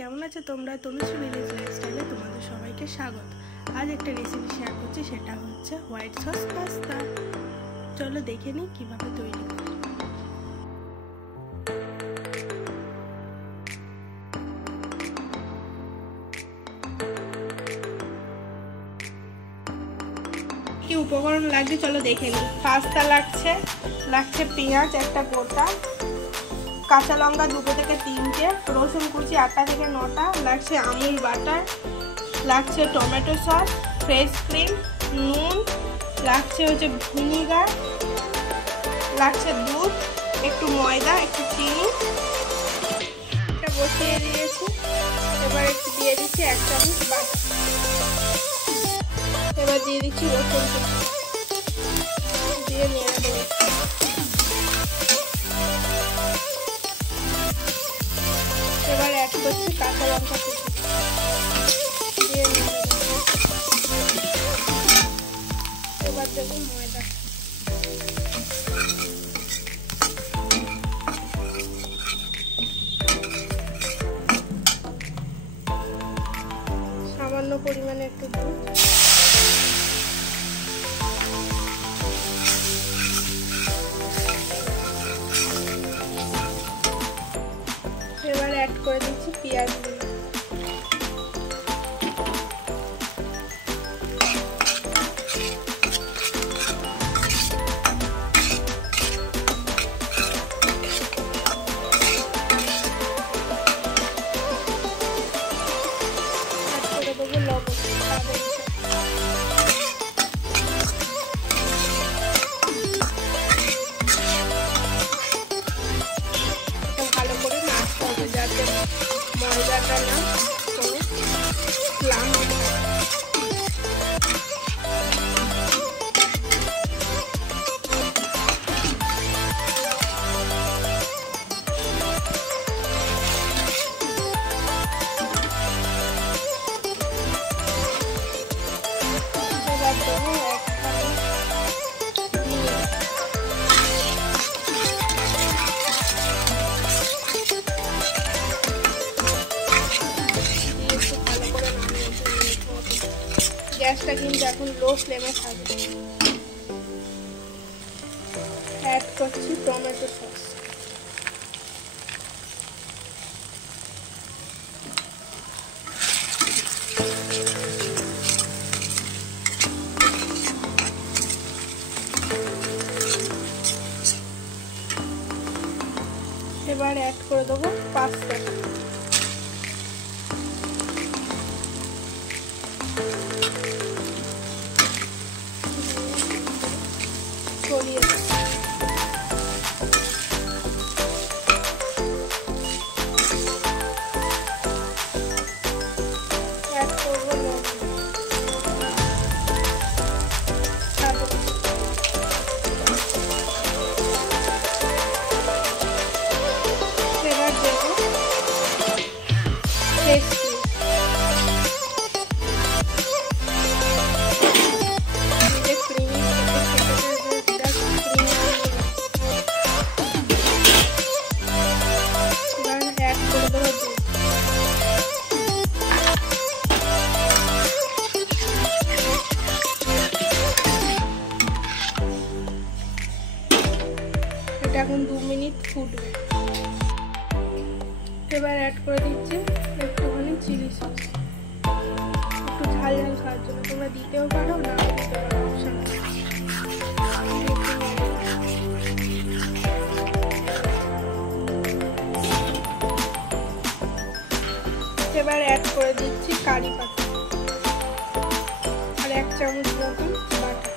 কেমন আছে তোমরা? তনুশ্রী ভিলেজ লাইফস্টাইলে তোমাদের সবাইকে স্বাগত। আজ একটা রেসিপি শেয়ার করছি, সেটা হচ্ছে হোয়াইট সস পাস্তা। চলো দেখে নিই কীভাবে তৈরি করি। কি উপকরণ লাগবে চলো দেখে নিই। পাস্তা লাগছে পেঁয়াজ একটা গোটা, কাঁচা লঙ্কা 2 থেকে 3টে, রসুন কুচি 8টা থেকে 9টা, লাগছে আমুল বাটার, লাগছে টমেটো সস, ফ্রেশ ক্রিম, নুন, লাগছে হচ্ছে ভিনিগার, লাগছে দুধ, একটু ময়দা, একটু চিনি। এটা বসিয়ে দিয়েছি। এবার একটু দিয়ে দিচ্ছি 1 চামচ বাটার। এবার দিয়ে দিচ্ছি রসুন কুচি, দিয়ে নেড়ে দেবো। এবার অ্যাড করছি কাঁচা লঙ্কা কুচি, দিয়ে নেড়ে দেবো। এবার দেবো ময়দা, সামান্য পরিমাণে একটু দুধ, এবার অ্যাড করে দিচ্ছি পেঁয়াজগুলো, ভালো করে নাড়তে হবে যাতে ময়দাটা না কোনো লাম্প থাকে। এবার দেবো 1 চামচ গ্যাসটা কিন্তু এখন লো ফ্লেমে থাকবে। অ্যাড করছি টমেটো সস, এবার অ্যাড করে দেবো পাস্তা, ছড়িয়ে দেবো। অ্যাড করবো লবণ, এবার দেবো ফ্রেশ ক্রিম, এটা এখন 2 মিনিট ফুটবে। এবার অ্যাড করে দিচ্ছি একটুখানি চিলি সস, একটু ঝাল ঝাল খাওয়ার জন্য। তোমরা দিতেও পারো, না দিতে পারো, অপশন। এবার অ্যাড করে দিচ্ছি কারি পাতা আর 1 চামচ মতন বাটার।